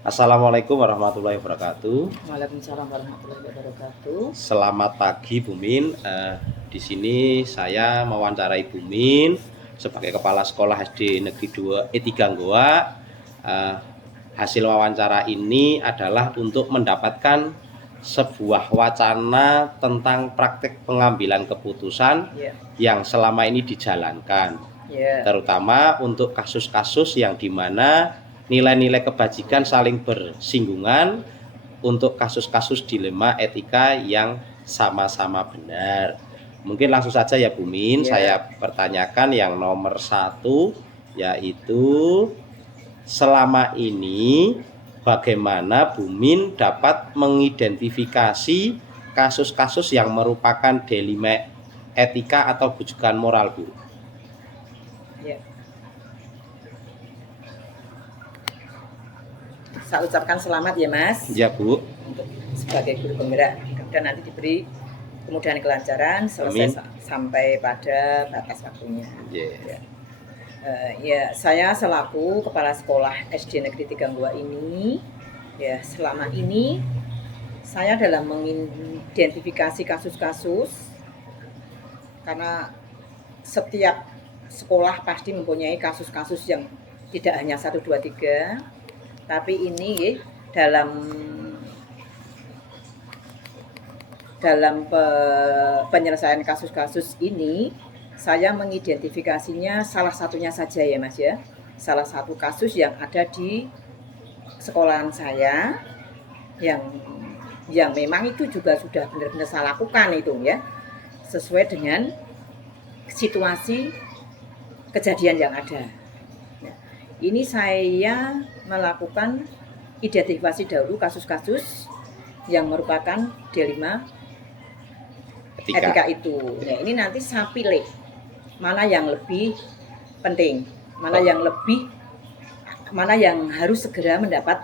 Assalamualaikum warahmatullahi wabarakatuh. Waalaikumsalam warahmatullahi wabarakatuh. Selamat pagi Bu Min. Di sini saya mewawancarai Bu Min sebagai Kepala Sekolah SD Negeri 2 E3 Goa. Hasil wawancara ini adalah untuk mendapatkan sebuah wacana tentang praktek pengambilan keputusan yang selama ini dijalankan, terutama untuk kasus-kasus yang dimana nilai-nilai kebajikan saling bersinggungan untuk kasus-kasus dilema etika yang sama-sama benar. Mungkin langsung saja ya Bu Min, saya pertanyakan yang nomor 1, yaitu selama ini bagaimana Bu Min dapat mengidentifikasi kasus-kasus yang merupakan dilema etika atau bujukan moral, Bu? Saya ucapkan selamat ya Mas. Ya Bu. Untuk sebagai guru penggerak, mudah-mudahan nanti diberi kemudahan kelancaran selesai sampai pada batas waktunya. Saya selaku Kepala Sekolah SD Negeri 3 Goa ini, selama ini saya dalam mengidentifikasi kasus-kasus, karena setiap sekolah pasti mempunyai kasus-kasus yang tidak hanya 1, 2, 3, tapi ini dalam penyelesaian kasus-kasus ini saya mengidentifikasinya salah satunya saja ya Mas ya. Salah satu kasus yang ada di sekolahan saya yang memang itu juga sudah benar-benar saya lakukan itu ya, sesuai dengan situasi kejadian yang ada. Ini saya melakukan identifikasi dahulu kasus-kasus yang merupakan dilema etika itu. Nah, ini nanti saya pilih mana yang lebih penting, mana yang harus segera mendapat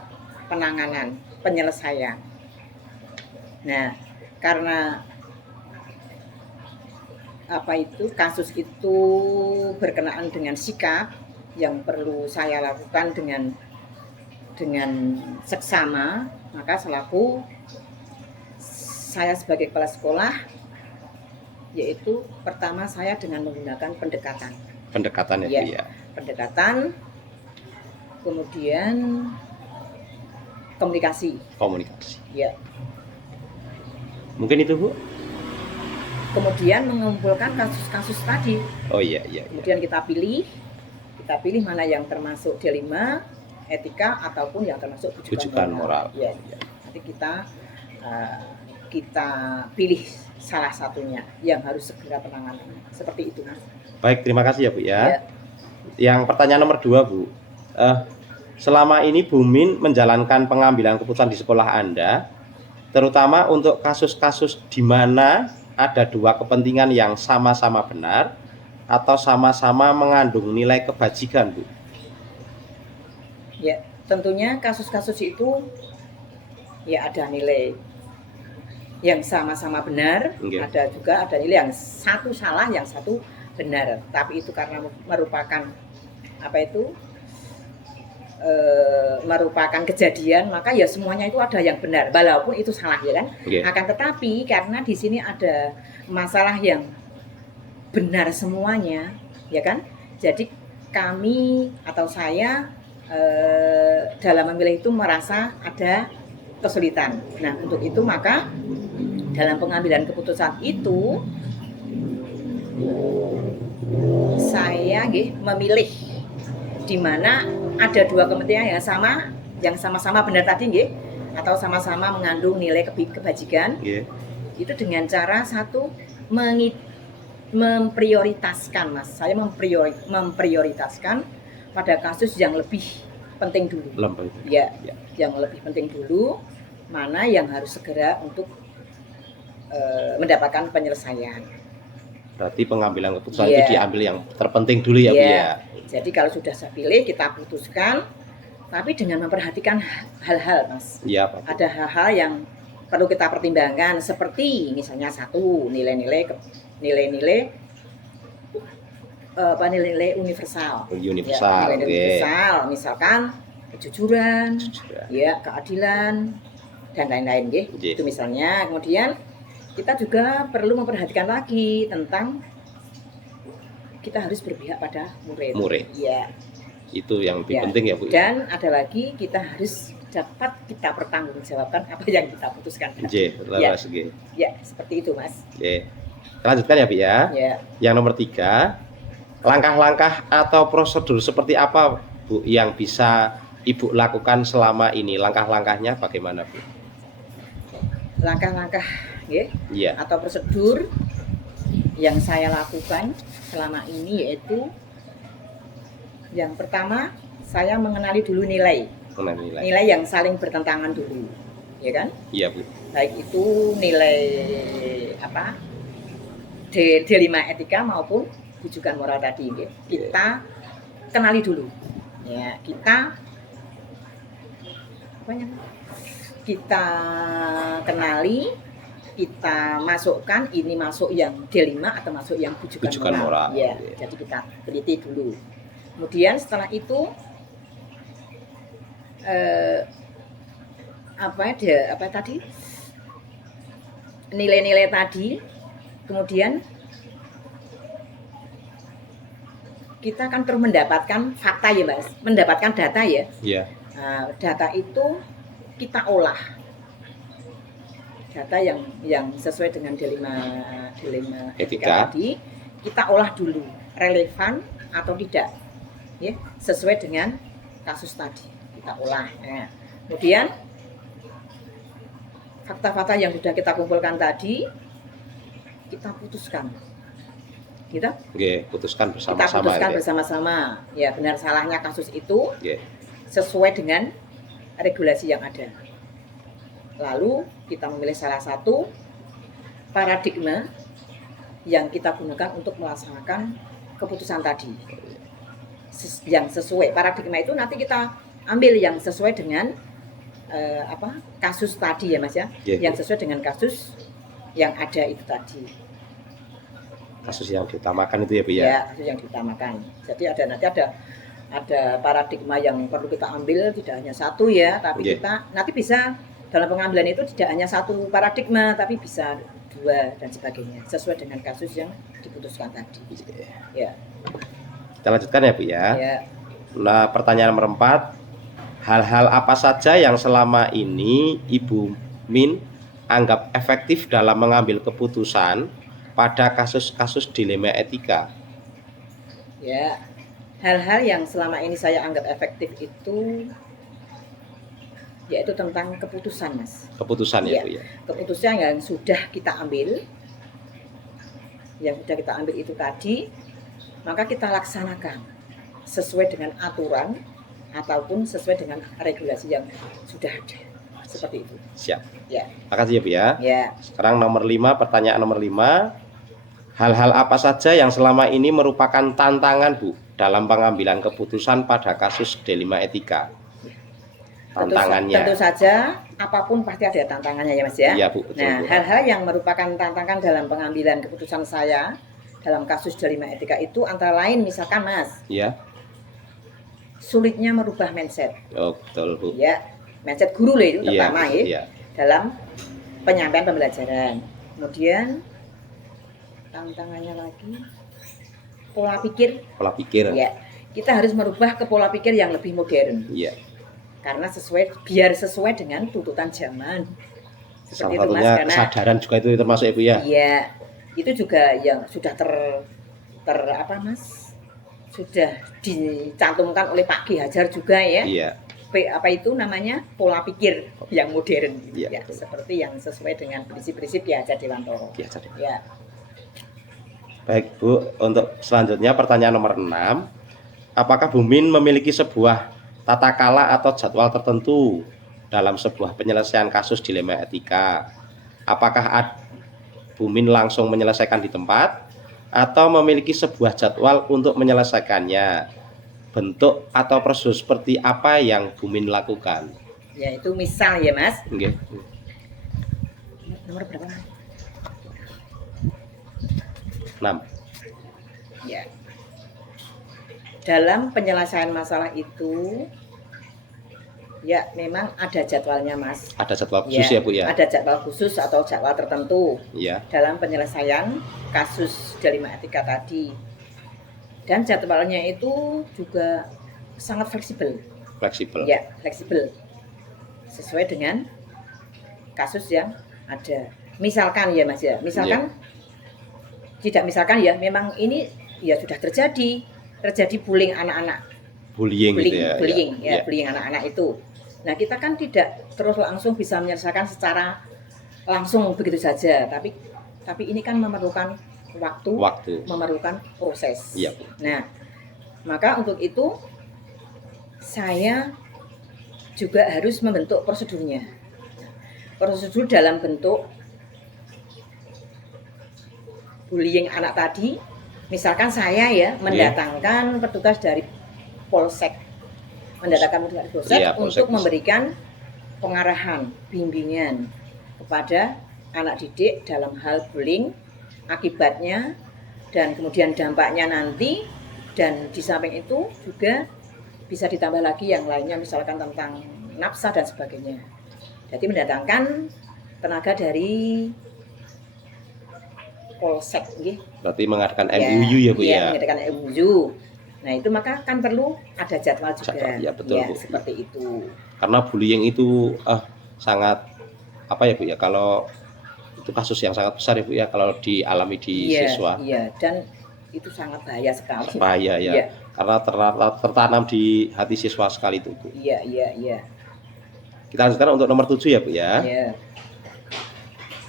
penanganan, penyelesaian. Nah, karena kasus itu berkenaan dengan sikap yang perlu saya lakukan dengan seksama, maka selaku saya sebagai kepala sekolah, yaitu pertama saya dengan menggunakan pendekatan ya, pendekatan, kemudian komunikasi ya. Mungkin itu Bu. Kemudian mengumpulkan kasus-kasus tadi. Kemudian kita pilih mana yang termasuk dilema etika ataupun yang termasuk bujukan moral. Nanti kita pilih salah satunya yang harus segera penanganan. Seperti itu Mas. Baik, terima kasih ya Bu ya. Yang pertanyaan nomor 2 Bu, selama ini Bu Min menjalankan pengambilan keputusan di sekolah Anda, terutama untuk kasus-kasus di mana ada dua kepentingan yang sama-sama benar atau sama-sama mengandung nilai kebajikan, Bu? Ya, tentunya kasus-kasus itu ya ada nilai yang sama-sama benar, ada nilai yang satu salah, yang satu benar. Tapi itu karena merupakan merupakan kejadian, maka ya semuanya itu ada yang benar, walaupun itu salah ya kan. Akan tetapi karena di sini ada masalah yang benar semuanya, ya kan. Jadi kami atau saya dalam memilih itu merasa ada kesulitan. Nah, untuk itu maka dalam pengambilan keputusan itu saya memilih di mana ada dua kepentingan yang sama-sama benar tadi atau sama-sama mengandung nilai kebajikan. Itu dengan cara satu memprioritaskan Mas. Saya memprioritaskan pada kasus yang lebih penting dulu. Yang lebih penting dulu, mana yang harus segera untuk mendapatkan penyelesaian. Berarti pengambilan keputusan itu diambil yang terpenting dulu ya Bu ya. Jadi kalau sudah saya pilih, kita putuskan, tapi dengan memperhatikan hal-hal Mas. Ada hal-hal yang perlu kita pertimbangkan, seperti misalnya satu, nilai-nilai universal. Universal, misalkan kejujuran, ya, keadilan dan lain-lain, nggih. Nggih. Itu misalnya. Kemudian kita juga perlu memperhatikan lagi tentang kita harus berpihak pada murid. Ya. Itu yang lebih Ya. penting ya, Bu. Dan ada lagi kita harus dapat kita pertanggungjawabkan apa yang kita putuskan. Nggih, Ya. leres nggih. Ya, seperti itu, Mas. Nggih. Lanjutkan ya, Bu ya. Ya. Yang nomor 3, langkah-langkah atau prosedur seperti apa, Bu, yang bisa Ibu lakukan selama ini? Langkah-langkahnya bagaimana, Bu? Langkah-langkah, nggih, Iya. atau prosedur yang saya lakukan selama ini yaitu yang pertama, saya mengenali dulu nilai yang saling bertentangan dulu, ya kan? Iya, Bu. Baik itu nilai apa D5 etika maupun rujukan moral tadi, nggih. Kita kenali dulu, ya, kita kenali, kita masukkan ini masuk yang D5 atau masuk yang rujukan moral. Ya, jadi kita teliti dulu. Kemudian setelah itu nilai-nilai tadi, kemudian kita akan terus mendapatkan fakta ya, Mas, mendapatkan data ya. Iya. Nah, data itu kita olah, data yang sesuai dengan D5 etika tadi, kita olah dulu relevan atau tidak, ya, sesuai dengan kasus tadi kita olah. Nah, kemudian fakta-fakta yang sudah kita kumpulkan tadi kita putuskan. Putuskan bersama-sama. Kita putuskan bersama-sama. Ya, benar salahnya kasus itu sesuai dengan regulasi yang ada. Lalu kita memilih salah satu paradigma yang kita gunakan untuk melaksanakan keputusan tadi. Yang sesuai paradigma itu nanti kita ambil yang sesuai dengan kasus tadi ya, Mas ya. Yang sesuai dengan kasus yang ada itu tadi. Kasus yang diutamakan itu ya, Bu ya. Ya, kasus yang diutamakan. Jadi nanti ada paradigma yang perlu kita ambil, tidak hanya satu ya, tapi kita nanti bisa dalam pengambilan itu tidak hanya satu paradigma, tapi bisa 2 dan sebagainya, sesuai dengan kasus yang diputuskan tadi. Ya. Kita lanjutkan ya, Bu ya. Ya. Nah, pertanyaan nomor 4, hal-hal apa saja yang selama ini Ibu Min anggap efektif dalam mengambil keputusan pada kasus-kasus dilema etika? Ya, hal-hal yang selama ini saya anggap efektif itu yaitu tentang keputusan, Mas. Keputusan ya, Bu ya. Keputusan yang sudah kita ambil, itu tadi, maka kita laksanakan sesuai dengan aturan ataupun sesuai dengan regulasi yang sudah ada. Seperti itu. Siap. Ya. Makasih ya, Bu ya. Ya. Sekarang pertanyaan nomor 5. Hal-hal apa saja yang selama ini merupakan tantangan, Bu, dalam pengambilan keputusan pada kasus D5 etika? Tantangannya. Tentu saja, apapun pasti ada tantangannya ya, Mas ya. Iya, Bu. Betul, nah, Bu. hal-hal yang merupakan tantangan dalam pengambilan keputusan saya dalam kasus D5 etika itu antara lain misalkan, Mas. Iya. Sulitnya merubah mindset. Oh, betul, Bu. Ya, mindset guru loh itu terutama ya. Dalam penyampaian pembelajaran. Kemudian tantangannya lagi pola pikir. Ya, kita harus merubah ke pola pikir yang lebih modern. Iya. Karena biar sesuai dengan tuntutan zaman. Seperti itu, Mas. Karena kesadaran juga itu termasuk ya, Bu ya. Iya, itu juga yang sudah Mas? Sudah dicantumkan oleh Pak Ki Hajar juga ya. Iya. Pola pikir yang modern. Iya, ya, seperti yang sesuai dengan prinsip-prinsip Ki Hajar Dewantoro. Ya. Baik, Bu, untuk selanjutnya pertanyaan nomor 6. Apakah Bu Min memiliki sebuah tata kala atau jadwal tertentu dalam sebuah penyelesaian kasus dilema etika? Apakah Bu Min langsung menyelesaikan di tempat atau memiliki sebuah jadwal untuk menyelesaikannya? Bentuk atau prosedur seperti apa yang Bu Min lakukan? Ya, itu misal ya, Mas. Oke. Nomor berapa? 6. Ya. Dalam penyelesaian masalah itu Ya, memang ada jadwalnya, Mas. Ada jadwal khusus ya Bu ya? Ada jadwal khusus atau jadwal tertentu Iya. dalam penyelesaian kasus dilema etika tadi. Dan jadwalnya itu juga sangat fleksibel. Fleksibel. Ya, fleksibel. Sesuai dengan kasus yang ada. Misalkan ya Mas ya, misalkan tidak misalkan ya, memang ini ya sudah terjadi bullying anak-anak. Bullying gitu ya. Bullying anak-anak itu. Nah, kita kan tidak terus langsung bisa menyelesaikan secara langsung begitu saja, tapi ini kan memerlukan waktu. Memerlukan proses. Iya. Nah, maka untuk itu saya juga harus membentuk prosedurnya. Prosedur dalam bentuk bullying anak tadi, misalkan saya ya mendatangkan petugas dari Polsek, untuk memberikan pengarahan, bimbingan kepada anak didik dalam hal bullying, akibatnya dan kemudian dampaknya nanti, dan di samping itu juga bisa ditambah lagi yang lainnya, misalkan tentang nafsa dan sebagainya. Jadi mendatangkan tenaga dari Polsek, berarti mengadakan MUU ya Bu ya? Mengadakan MUU. Nah itu maka kan perlu ada jadwal juga. Ya betul Bu. Seperti itu. Karena bullying itu sangat apa ya Bu ya? Kalau itu kasus yang sangat besar ya Bu ya, kalau dialami di siswa. Iya, dan itu sangat bahaya sekali. Bahaya ya. Karena tertanam di hati siswa sekali itu Bu. Iya. Kita lanjutkan untuk nomor 7 ya Bu ya. Iya.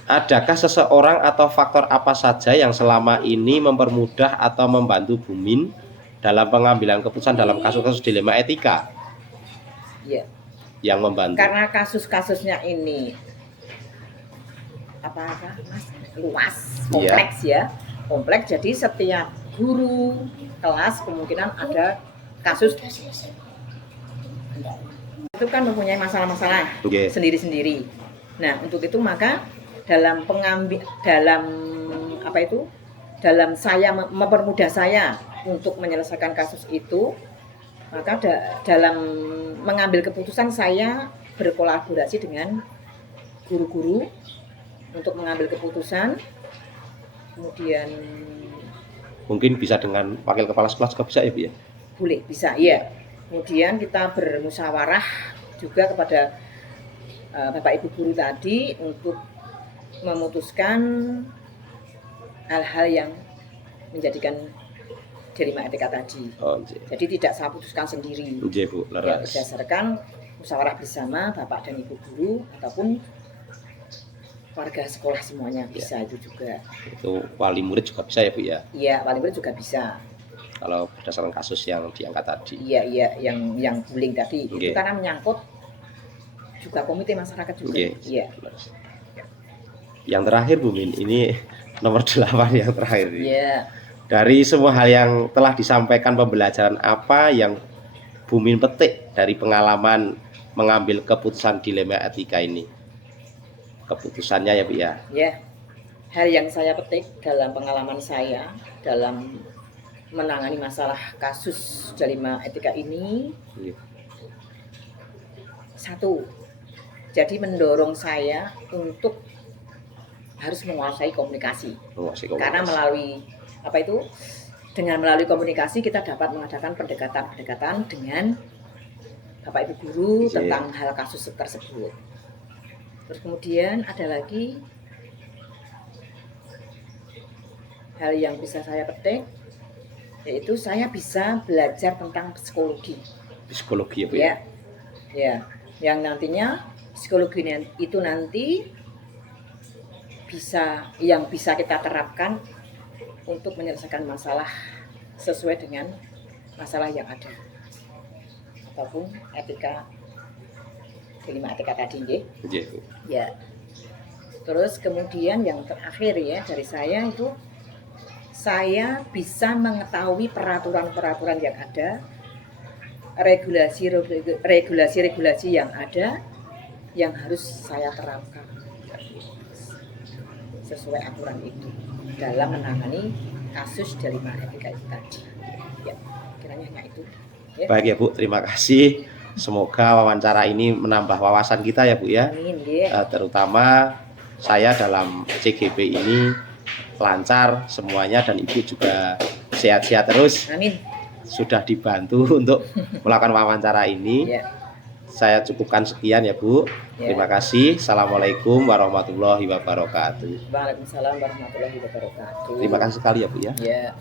Adakah seseorang atau faktor apa saja yang selama ini mempermudah atau membantu Bu Min dalam pengambilan keputusan dalam kasus-kasus dilema etika? Iya. Yang membantu. Karena kasus-kasusnya ini Mas, luas, kompleks ya. Kompleks, jadi setiap guru kelas kemungkinan ada kasus itu kan mempunyai masalah-masalah sendiri-sendiri. Nah, untuk itu maka dalam saya mempermudah saya untuk menyelesaikan kasus itu, maka dalam mengambil keputusan saya berkolaborasi dengan guru-guru untuk mengambil keputusan. Kemudian mungkin bisa dengan wakil kepala sekolah juga bisa ya Bu ya? Boleh, bisa ya. Kemudian kita bermusyawarah juga kepada Bapak Ibu guru tadi untuk memutuskan hal-hal yang menjadikan dilema etika tadi. Jadi tidak saya putuskan sendiri. Bu, ya, berdasarkan musyawarah bersama Bapak dan Ibu guru ataupun warga sekolah semuanya bisa itu juga. Itu wali murid juga bisa ya Bu ya? Iya, wali murid juga bisa. Kalau berdasarkan kasus yang diangkat tadi. Iya, yang bullying tadi. Itu karena menyangkut juga komite masyarakat juga. Iya. Yang terakhir Bu Min, ini nomor 8 yang terakhir. Iya. Dari semua hal yang telah disampaikan, pembelajaran apa yang Bu Min petik dari pengalaman mengambil keputusan dilema etika ini? Keputusannya ya Bu ya? Ya, hal yang saya petik dalam pengalaman saya dalam menangani masalah kasus dilema etika ini, satu, jadi mendorong saya untuk harus menguasai komunikasi. Karena dengan melalui komunikasi kita dapat mengadakan pendekatan dengan Bapak Ibu guru tentang hal kasus tersebut. Terus kemudian ada lagi hal yang bisa saya petik, yaitu saya bisa belajar tentang psikologi ya Bu ya? Ya, yang nantinya psikologi itu nanti bisa kita terapkan untuk menyelesaikan masalah sesuai dengan masalah yang ada ataupun dilema etika tadi ya. Terus kemudian yang terakhir ya dari saya itu, saya bisa mengetahui peraturan-peraturan yang ada, regulasi yang ada yang harus saya terapkan sesuai aturan itu dalam menangani kasus dilema etika itu tadi. Ya, kiranya hanya itu. Ya. Baik ya Bu, terima kasih Semoga wawancara ini menambah wawasan kita ya Bu ya. Amin, nggih. Terutama saya dalam CGP ini lancar semuanya dan Ibu juga sehat-sehat terus. Amin. Sudah dibantu untuk melakukan wawancara ini. Ya. Saya cukupkan sekian ya Bu. Ya. Terima kasih. Assalamualaikum warahmatullahi wabarakatuh. Waalaikumsalam warahmatullahi wabarakatuh. Terima kasih sekali ya Bu ya. Ya.